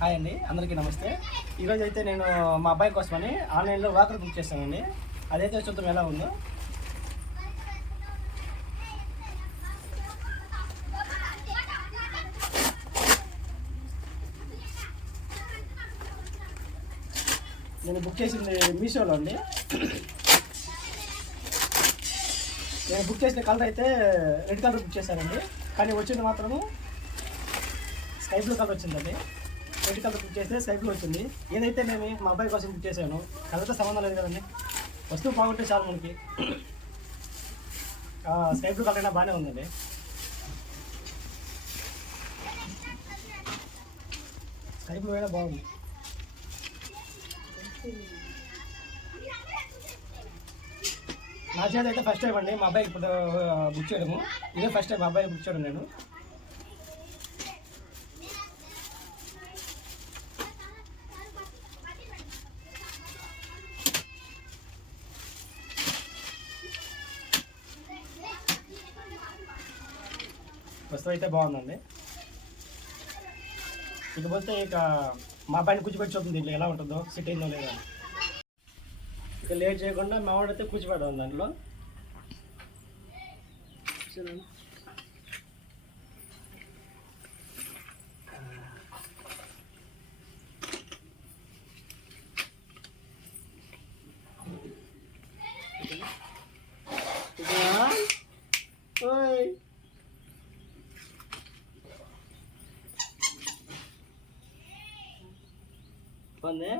Hi అండి, అందరికీ నమస్తే. ఈరోజు అయితే నేను మా అబ్బాయి కోసమని ఆన్లైన్లో వాకర్ బుక్ చేశానండి. అదైతే చూద్దాం ఎలా ఉందో. నేను బుక్ చేసింది మీషోలో అండి. నేను బుక్ చేసిన కలర్ అయితే రెడ్ కలర్ బుక్ చేశానండి, కానీ వచ్చింది మాత్రము స్కై బ్లూ కలర్ వచ్చిందండి. రెడ్ కలర్ బుక్ చేస్తే స్కై బ్లూ వచ్చింది. ఏదైతే నేను మా అబ్బాయి కోసం బుక్ చేశాను, కలర్తో సంబంధం లేదు కదండి, వస్తువు బాగుంటే చాలు మనకి. స్కై బ్లూ కలర్ అయినా బాగానే ఉందండి. స్కై బ్లూ అయినా బాగుంది. నా చేత అయితే ఫస్ట్ టైం అండి మా అబ్బాయికి ఇప్పుడు బుక్ చేయడము. ఇదే ఫస్ట్ టైం మా అబ్బాయికి బుక్ చేయడం నేను. వస్తువు అయితే బాగుందండి. ఇకపోతే ఇక మా అబ్బాయిని కూర్చోబెట్టి చూద్దాం దీంట్లో ఎలా ఉంటుందో, సెట్ అయిందో లేదా. ఇక లేట్ చేయకుండా మా వాడైతే కూర్చోబెడదాం దాంట్లో. ఓయ్ పందే